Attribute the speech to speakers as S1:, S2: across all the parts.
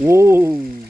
S1: Whoa.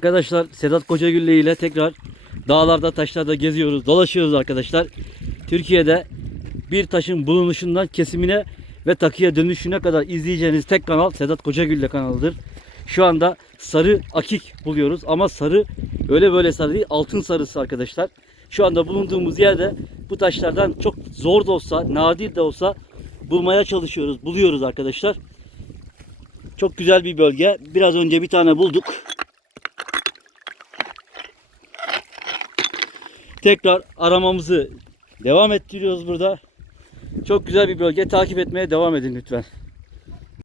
S1: Arkadaşlar Sedat Kocagülle ile tekrar dağlarda taşlarda geziyoruz, dolaşıyoruz arkadaşlar. Türkiye'de bir taşın bulunuşundan kesimine ve takıya dönüşüne kadar izleyeceğiniz tek kanal Sedat Kocagülle kanalıdır. Şu anda sarı akik buluyoruz ama sarı öyle böyle sarı değil altın sarısı arkadaşlar. Şu anda bulunduğumuz yerde bu taşlardan çok zor da olsa nadir de olsa bulmaya çalışıyoruz buluyoruz arkadaşlar. Çok güzel bir bölge. Biraz önce bir tane bulduk. Tekrar aramamızı devam ettiriyoruz burada. Çok güzel bir bölge. Takip etmeye devam edin lütfen.